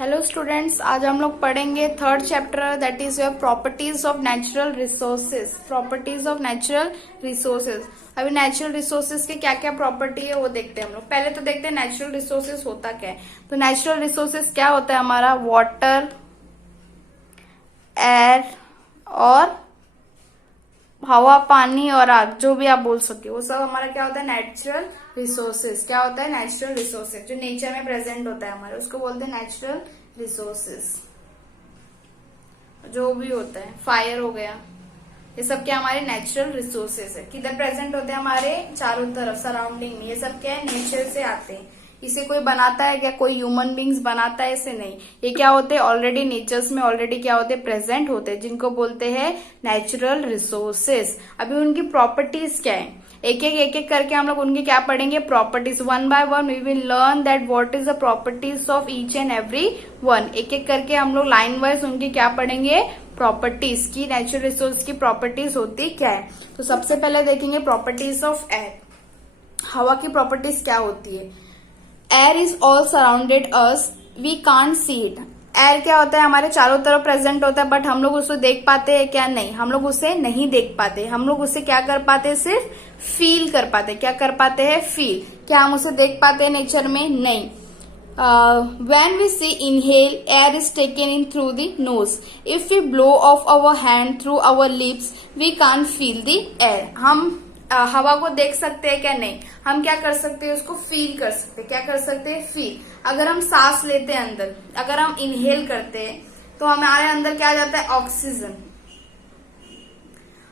Hello students, आज हम लोग पढ़ेंगे third chapter that is your properties of natural resources. Properties of natural resources. अभी नेचुरल रिसोर्सेज के क्या क्या प्रॉपर्टी है वो देखते हैं हम लोग। पहले तो देखते हैं नेचुरल रिसोर्सेज होता क्या है। तो नेचुरल रिसोर्सेज क्या होता है हमारा? वाटर, एयर और हवा, पानी और आग, जो भी आप बोल सके, वो सब हमारा क्या होता है? Natural resources. क्या होता है? Natural resources. जो नेचर में प्रेजेंट होता है हमारे, उसको बोलते हैं नेचुरल रिसोर्सेज। जो भी होता है, फायर हो गया, ये सब क्या हमारे नेचुरल रिसोर्सेज है। किधर प्रेजेंट होते हैं? हमारे चारों तरफ, सराउंडिंग में। ये सब क्या है? नेचर से आते हैं। इसे कोई बनाता है क्या? कोई ह्यूमन बींग्स बनाता है? इसे नहीं। ये क्या होते हैं? ऑलरेडी नेचर्स में ऑलरेडी क्या होते हैं? प्रेजेंट होते हैं, जिनको बोलते हैं नेचुरल रिसोर्सेज। अभी उनकी प्रॉपर्टीज क्या है? एक एक करके हम लोग उनके क्या पढ़ेंगे? Properties. One by one we will learn that what is the properties of each and every one. एक एक करके हम लोग लाइन वाइज उनकी क्या पढ़ेंगे? प्रॉपर्टीज की। नेचुरल रिसोर्स की प्रॉपर्टीज होती क्या है? तो सबसे पहले देखेंगे प्रॉपर्टीज ऑफ एयर। हवा की प्रॉपर्टीज क्या होती है? Air is all surrounded us, we can't see it. Air क्या होता है? हमारे चारों तरफ प्रेजेंट होता है, बट हम लोग उसको देख पाते हैं क्या? नहीं, हम लोग उसे नहीं देख पाते। हम लोग उसे क्या कर पाते हैं? सिर्फ फील कर पाते। क्या कर पाते हैं? फील। क्या हम उसे देख पाते हैं नेचर में? नहीं। When we say inhale, air is taken in through the nose. If we blow off our hand through our lips, we can't feel the air. हम हवा को देख सकते हैं क्या? नहीं। हम क्या कर सकते हैं? उसको फील कर सकते हैं। क्या कर सकते हैं? फील। अगर हम सांस लेते हैं अंदर, अगर हम इनहेल करते हैं तो हमारे अंदर क्या आ जाता है? ऑक्सीजन।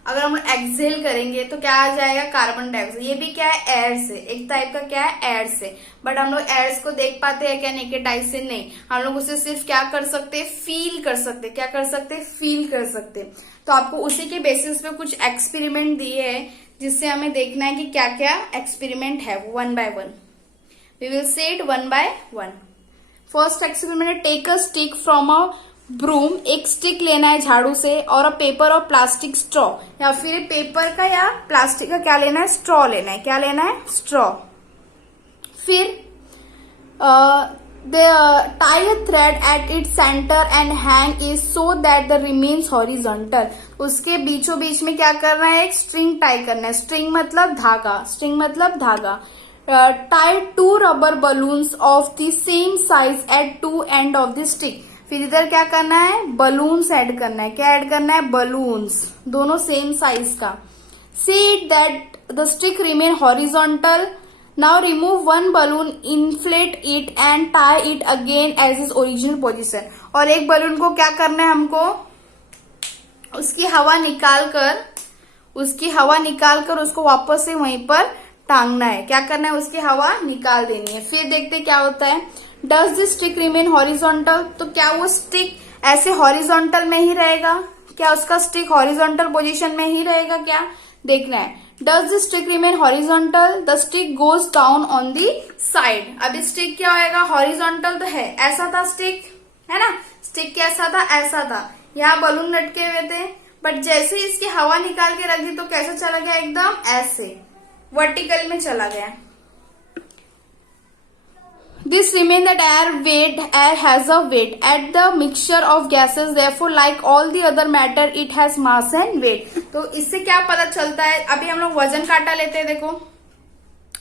अगर हम एक्सहेल करेंगे तो क्या आ जाएगा? Carbon dioxide. ये भी क्या है? एयर से, एक टाइप का क्या है? एयर से। बट हम लोग एयर को देख पाते हैं क्या? नेकेड आई से नहीं। हम लोग उसे सिर्फ क्या कर सकते हैं? फील कर सकते। क्या कर सकते? फील कर सकते। तो आपको उसी के बेसिस पे कुछ एक्सपेरिमेंट दिए हैं, जिससे हमें देखना है कि क्या क्या एक्सपेरिमेंट है। One by one we will say it one by one. First experiment है, take a stick from a broom. एक स्टिक लेना है झाड़ू से, और अ पेपर और प्लास्टिक स्ट्रॉ, या फिर पेपर का या प्लास्टिक का क्या लेना है? स्ट्रॉ लेना है। क्या लेना है? स्ट्रॉ। फिर tie a thread at its center and hang it so that the remains horizontal. उसके बीचों बीच में क्या करना है? एक स्ट्रिंग टाई करना है। स्ट्रिंग मतलब धागा। स्ट्रिंग मतलब धागा। tie two rubber balloons of the same size at two end of the stick. फिर इधर क्या करना है? बलून्स ऐड करना है। क्या ऐड करना है? बलून्स, दोनों सेम साइज का। see that the stick remain horizontal. Now remove one balloon, inflate it and tie it again as its original position. और एक बलून को क्या करना है हमको? उसकी हवा निकाल कर उसको वापस से वहीं पर टांगना है। क्या करना है? उसकी हवा निकाल देनी है। फिर देखते क्या होता है। Does the stick remain horizontal? तो क्या वो स्टिक ऐसे हॉरिजॉन्टल में ही रहेगा? क्या उसका स्टिक हॉरिजॉन्टल पोजीशन में ही रहेगा? क्या देखना है। Does the stick remain horizontal? The stick goes down on the side. अभी स्टिक क्या होएगा? हॉरिजॉन्टल तो है, ऐसा था स्टिक, है ना? स्टिक कैसा था? ऐसा था। यहाँ बलून लटके हुए थे, बट जैसे ही इसकी हवा निकाल के रख दी तो कैसा चला गया? एकदम ऐसे वर्टिकल में चला गया। This remain that air has a weight at the mixture of gases, therefore like all the other matter it has mass and weight. तो इससे क्या पता चलता है? अभी हम लोग वजन काटा लेते हैं। देखो,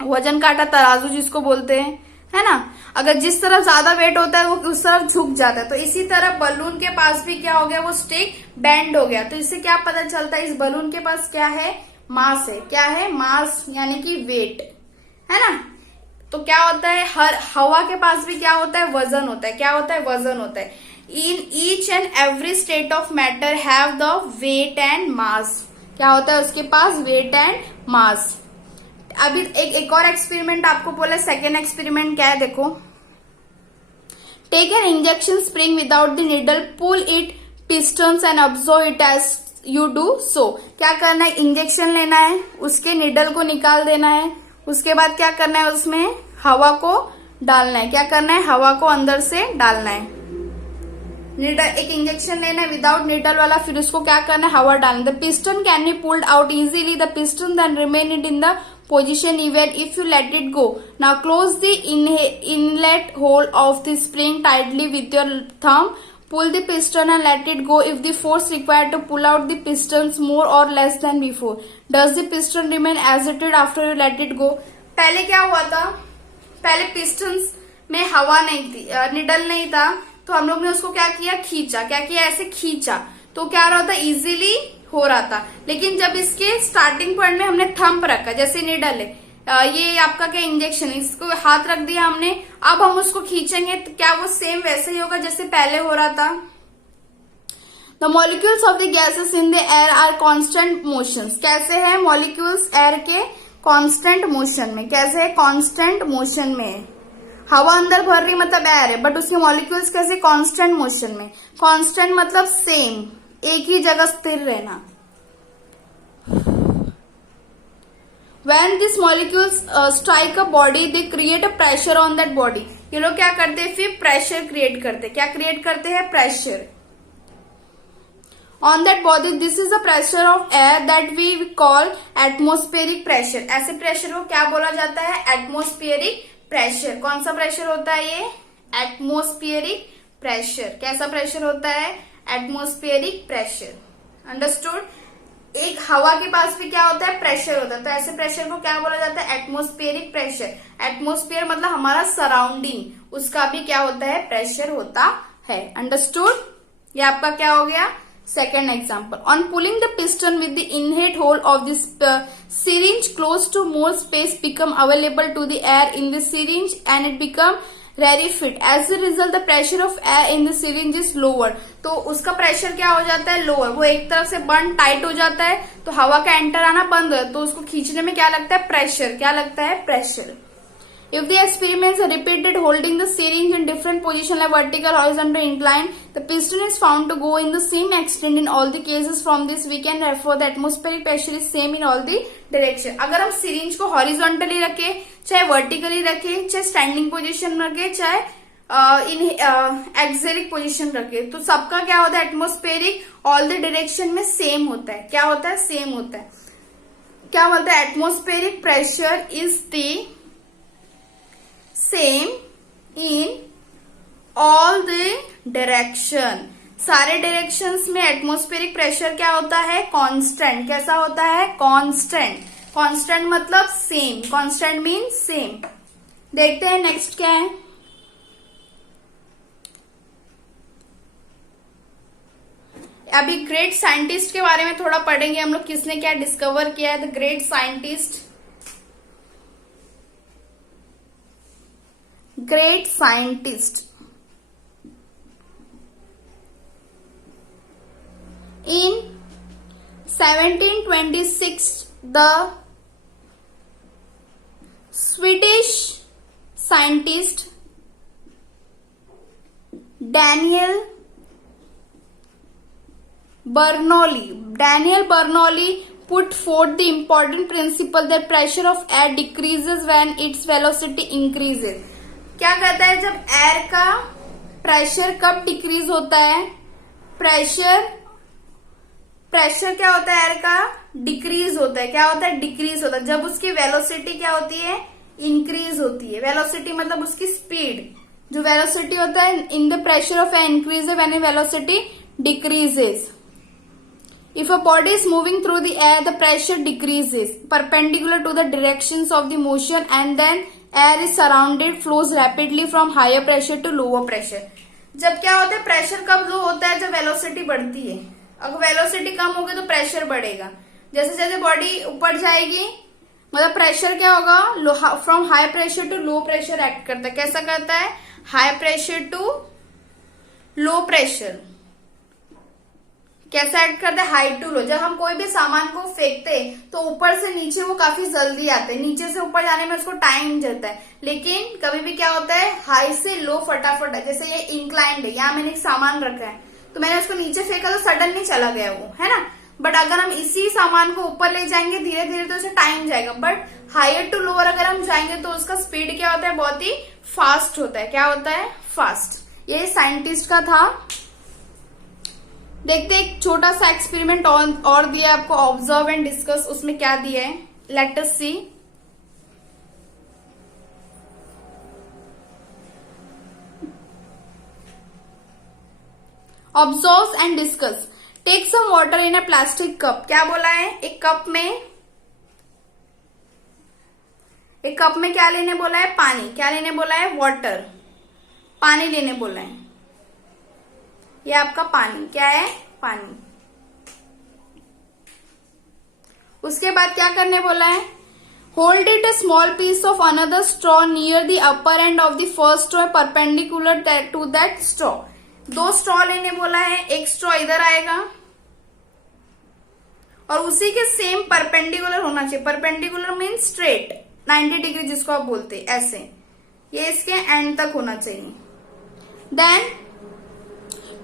वजन काटा, तराजू जिसको बोलते हैं, है ना? अगर जिस तरफ ज्यादा वेट होता है वो उस तरफ झुक जाता है। तो इसी तरह बलून के पास भी क्या हो गया? वो स्टिक बेंड हो गया। तो इससे क्या पता चलता है? इस बलून के पास क्या है? मास है। क्या है? मास, यानी कि वेट, है ना? तो क्या होता है? हर हवा के पास भी क्या होता है? वजन होता है। क्या होता है? वजन होता है। In each and every state of matter have the weight and mass. क्या होता है? उसके पास वेट एंड मास। अभी एक और एक्सपेरिमेंट आपको बोला। सेकेंड एक्सपेरिमेंट क्या है? देखो, take an injection spring without the needle, pull it pistons and observe it as you do so. क्या करना है? इंजेक्शन लेना है, उसके निडल को निकाल देना है, उसके बाद क्या करना है? उसमें हवा को डालना है। क्या करना है? हवा को अंदर से डालना है। नीडल, एक इंजेक्शन लेना है विदाउट नीडल वाला, फिर उसको क्या करना है? हवा डालना है। The piston can be pulled out easily. The piston then remain it in the position even if you let it go. Now close the inlet hole of the spring tightly with your thumb. Pull the piston and let it go if the force required to pull out the pistons more or less than before. Does the piston remain as it did after you let it go? पहले क्या हुआ था, पहले pistons में हवा नहीं थी, needle नहीं था, तो हम लोग ने उसको क्या किया, खींचा. क्या किया, ऐसे खींचा तो क्या रहा था, इजीली हो रहा था. लेकिन जब इसके स्टार्टिंग पॉइंट में हमने थंब रखा, जैसे निडल है, ये आपका क्या इंजेक्शन है, इसको हाथ रख दिया हमने, अब हम उसको खींचेंगे तो क्या वो सेम वैसे ही होगा जैसे पहले हो रहा था. The molecules of the gases in the air are constant motion. कैसे है मॉलिक्यूल्स एयर के, कांस्टेंट मोशन में. कैसे है, कांस्टेंट मोशन में. हवा अंदर भर रही मतलब एयर है, बट उसके मॉलिक्यूल्स कैसे, कांस्टेंट मोशन में. कांस्टेंट मतलब सेम, एक ही जगह स्थिर रहना. When these molecules strike a body, they create a pressure on that body. ये लोग क्या करते हैं, फिर प्रेशर क्रिएट करते हैं. क्या क्रिएट करते हैं, pressure on that body. This is the pressure of air that we call atmospheric pressure. ऐसे प्रेशर को क्या बोला जाता है, एटमोस्फियरिक प्रेशर. कौन सा प्रेशर होता है ये, एटमोस्फियरिक प्रेशर. कैसा प्रेशर होता है, एटमोस्फियरिक प्रेशर. अंडरस्टूड. एक हवा के पास भी क्या होता है, प्रेशर होता है, तो ऐसे प्रेशर को क्या बोला जाता है, एटमोस्फियरिक प्रेशर. एटमोस्फियर मतलब हमारा सराउंडिंग, उसका भी क्या होता है, प्रेशर होता है. अंडरस्टूड. ये आपका क्या हो गया, second example. On pulling the piston with the inlet hole of this syringe close to more space become available to the air in the syringe and it become rarefied. As a result, the pressure of air in the syringe is lower. तो उसका pressure क्या हो जाता है, lower. वो एक तरफ से बंद टाइट हो जाता है, तो हवा का एंटर आना बंद हो जाता है, तो उसको खींचने में क्या लगता है, प्रेशर. क्या लगता है, pressure. If the experiments are repeated holding the syringe in different position like vertical, horizontal, inclined, the piston is found to go in the same extent in all the cases. From this we can refer the atmospheric pressure is same in all the direction. अगर हम syringe को horizontally रखे, चाहे vertically रखे, चाहे standing position रखे, चाहे इन एक्सेरिक position रखे, तो सबका क्या होता है, एटमोस्फेरिक ऑल द डायरेक्शन में सेम होता है. क्या होता है, सेम होता है. क्या बोलता है, atmospheric pressure is the same in all the direction. सारे डायरेक्शंस में एटमोस्फेरिक प्रेशर क्या होता है, कांस्टेंट. कैसा होता है, कांस्टेंट. कांस्टेंट मतलब सेम. Constant mean same. देखते हैं नेक्स्ट क्या है. अभी ग्रेट साइंटिस्ट के बारे में थोड़ा पढ़ेंगे हम लोग, किसने क्या डिस्कवर किया है. The great scientist, great scientist. In 1726, the Swedish scientist Daniel Bernoulli put forth the important principle that pressure of air decreases when its velocity increases. क्या कहता है, जब एयर का प्रेशर कब डिक्रीज होता है, प्रेशर क्या होता है, एयर का डिक्रीज होता है. क्या होता है, डिक्रीज होता है जब उसकी वेलोसिटी क्या होती है, इंक्रीज होती है. वेलोसिटी मतलब उसकी स्पीड. जो वेलोसिटी होता है in the pressure of air increase when velocity decreases. If a body is moving through the air, the pressure decreases perpendicular to the directions of the motion, and then air is surrounded, flows rapidly from higher pressure to lower pressure. जब क्या होता है, pressure कब लो होता है, जब velocity बढ़ती है. अगर वेलोसिटी कम होगी तो प्रेशर बढ़ेगा. जैसे जैसे बॉडी ऊपर जाएगी मतलब प्रेशर क्या होगा, from high pressure to low pressure act करता है. कैसा करता है, high pressure to low pressure. कैसा एक्ट करता है, हाई टू लो. जब हम कोई भी सामान को फेंकते हैं तो ऊपर से नीचे वो काफी जल्दी आते हैं, नीचे से ऊपर जाने में उसको टाइम जाता है. लेकिन कभी भी क्या होता है, हाई से लो फटाफट है. जैसे ये इंक्लाइंड है, यहाँ मैंने एक सामान रखा है तो मैंने उसको नीचे फेंका तो सडनली चला गया वो, है ना. बट अगर हम इसी सामान को ऊपर ले जाएंगे धीरे धीरे तो उसे टाइम जाएगा. बट हायर टू लोअर अगर हम जाएंगे तो उसका स्पीड क्या होता है, बहुत ही फास्ट होता है. क्या होता है, फास्ट. ये साइंटिस्ट का था. देखते एक छोटा सा एक्सपेरिमेंट और दिया आपको, ऑब्जर्व एंड डिस्कस. उसमें क्या दिया है, let us see. Observe and discuss. Take some water in a plastic cup. क्या बोला है, एक कप में क्या लेने बोला है, पानी। क्या लेने बोला है, वाटर, पानी लेने बोला है। ये आपका पानी, क्या है, पानी। उसके बाद क्या करने बोला है, hold it a small piece of another straw near the upper end of the first straw perpendicular to that straw. 2 straw लेने बोला है, एक स्ट्रॉ इधर आएगा और उसी के सेम परपेंडिकुलर होना चाहिए। परपेंडिकुलर मीन स्ट्रेट 90 डिग्री जिसको आप बोलते हैं, ऐसे ये इसके एंड तक होना चाहिए। Then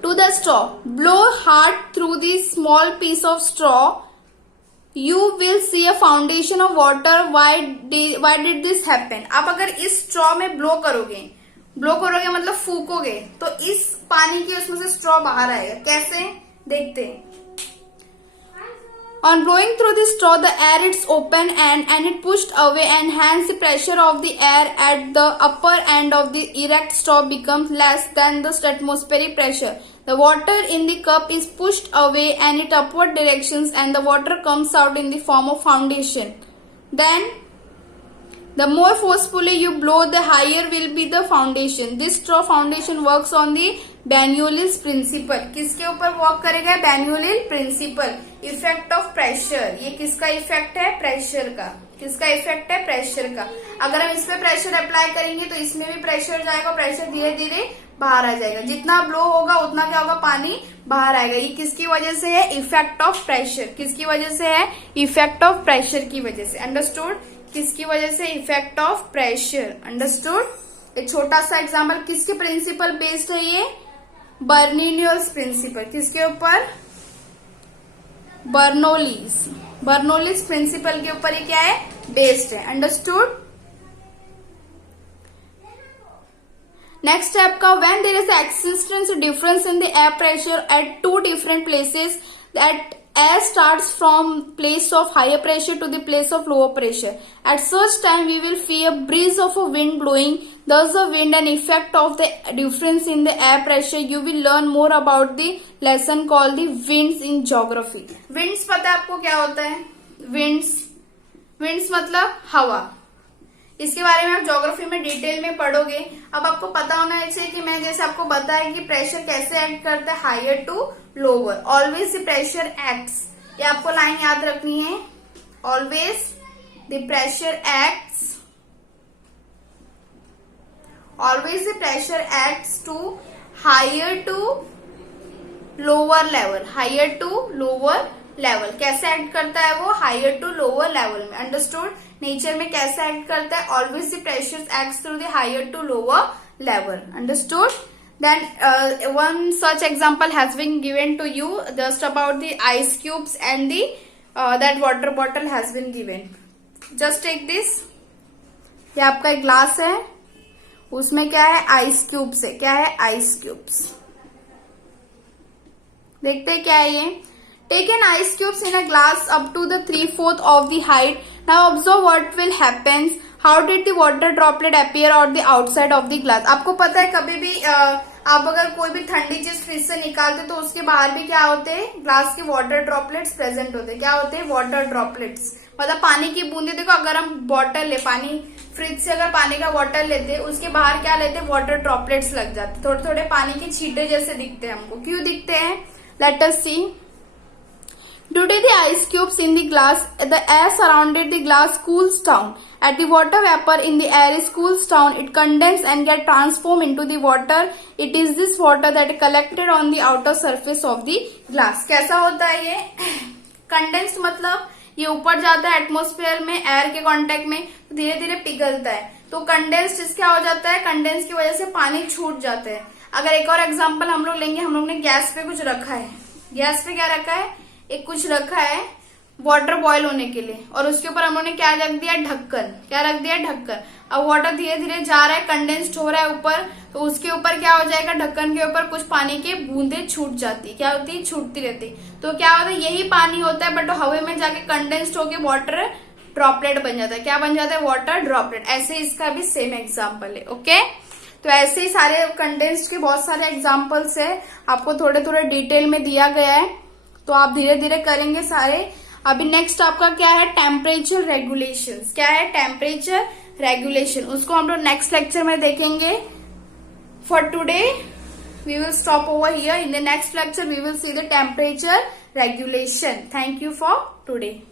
to the straw blow hard through the small piece of straw, you will see a foundation of water. Why did this happen. आप अगर इस स्ट्रॉ में ब्लो करोगे मतलब फूकोगे, तो इस पानी के उसमें से स्ट्रॉ बाहर आएगा। कैसे, देखते हैं। On blowing through the straw, the air is open and it pushed away, and hence the pressure of the air at the upper end of the erect straw becomes less than the atmospheric pressure. The water in the cup is pushed away and it upward directions, and the water comes out in the form of foundation. Then the more forcefully you blow, the higher will be the foundation. This straw foundation works on the Bernoulli's principle. किसके ऊपर work करेगा, Bernoulli principle. Effect of pressure, ये किसका effect है, pressure का। किसका effect है, pressure का। अगर हम इस पे प्रेशर अप्लाई करेंगे तो इसमें भी प्रेशर जाएगा, प्रेशर धीरे धीरे बाहर आ जाएगा। जितना ब्लो होगा उतना क्या होगा, पानी बाहर आएगा। ये किसकी वजह से है, इफेक्ट ऑफ प्रेशर। किसकी वजह से है, इफेक्ट ऑफ प्रेशर की वजह से। अंडरस्टूड, किसकी वजह से, इफेक्ट ऑफ प्रेशर। अंडरस्टूड। एक छोटा सा एग्जाम्पल, किसके प्रिंसिपल बेस्ड है ये, बर्नोलिस प्रिंसिपल। किसके ऊपर, बर्नोलिस प्रिंसिपल के ऊपर ये क्या है, बेस्ड है। अंडरस्टूड। नेक्स्ट है आपका, when there is existence difference in the air pressure at 2 different places, that air starts from place of higher pressure to the place of lower pressure. At such time we will feel a breeze of a wind blowing. Thus the wind and effect of the difference in the air pressure. You will learn more about the lesson called the winds in geography. Winds पता है आपको क्या होता है, winds मतलब हवा। इसके बारे में आप ज्योग्राफी में डिटेल में पढ़ोगे। अब आपको पता होना चाहिए कि मैं जैसे आपको बताया कि प्रेशर कैसे एक्ट करता है, higher to lower. Always the pressure acts, ये आपको लाइन याद रखनी है। Always the pressure acts to higher to lower level. कैसे एक्ट करता है वो, हायर टू लोअर लेवल में। अंडरस्टूड। नेचर में कैसे एक्ट करता है, always the pressure acts through the higher to lower level. Understood. Then one such example has been given to you, just about the ice cubes and the that water bottle has been given. Just take this. ये आपका एक glass है, उसमें क्या है, ice cubes है। क्या है, आइस क्यूब्स। देखते हैं क्या है ये। Take an ice cubes in a glass up to the 3/4 of the height. Now observe what will happen. How did the water droplet appear on the outside of the glass? आपको पता है कभी भी आप अगर कोई भी ठंडी चीज फ्रिज से निकालते तो उसके बाहर भी क्या होते हैं, ग्लास के वाटर ड्रॉपलेट्स प्रेजेंट होते हैं। क्या होते हैं, वाटर ड्रॉपलेट्स। मतलब पानी की बूंदे। देखो अगर हम बॉटल ले, पानी फ्रिज से अगर पानी का बॉटल लेते उसके बाहर क्या लेते, वाटर ड्रॉपलेट्स लग जाते, थोड़े थोड़े पानी के छींटे जैसे दिखते हैं हमको। क्यों दिखते हैं, let us see. Due to the ice cubes in the glass, the air surrounded the glass cools down. As the water vapor in the air is cools down, it condenses and gets transformed into the water. It is this water that is collected on the outer surface of the glass. कैसा होता है ये, condensed मतलब ये ऊपर जाता है atmosphere में, एयर के कांटेक्ट में, धीरे धीरे पिघलता है। तो कंडेंस्ड क्या हो जाता है, कंडेंस की वजह से पानी छूट जाता है। अगर एक और एग्जांपल हम लोग लेंगे, हम लोग ने गैस पे कुछ रखा है, गैस पे क्या रखा है, एक कुछ रखा है वाटर बॉईल होने के लिए, और उसके ऊपर हम लोगों ने क्या रख दिया, ढक्कन। क्या रख दिया, ढक्कन। अब वाटर धीरे धीरे जा रहा है, कंडेंस्ड हो रहा है ऊपर, तो उसके ऊपर क्या हो जाएगा, ढक्कन के ऊपर कुछ पानी की बूंदे छूट जाती, क्या होती है, छूटती रहती। तो क्या होता है, यही पानी होता है, बट हवा में जाके कंडेंस्ड होके वाटर ड्रॉपलेट बन जाता है। क्या बन जाता है, वाटर ड्रॉपलेट। ऐसे इसका भी सेम एग्जाम्पल है। ओके, तो ऐसे ही सारे कंडेंस्ड के बहुत सारे एग्जाम्पल्स है, आपको थोड़े थोड़े डिटेल में दिया गया है, तो आप धीरे धीरे करेंगे सारे। अभी नेक्स्ट आपका क्या है, टेम्परेचर रेगुलेशंस। क्या है, टेम्परेचर रेगुलेशन, उसको हम लोग नेक्स्ट लेक्चर में देखेंगे। For today we will stop over here. In the next lecture we will see the temperature regulation. Thank you for today.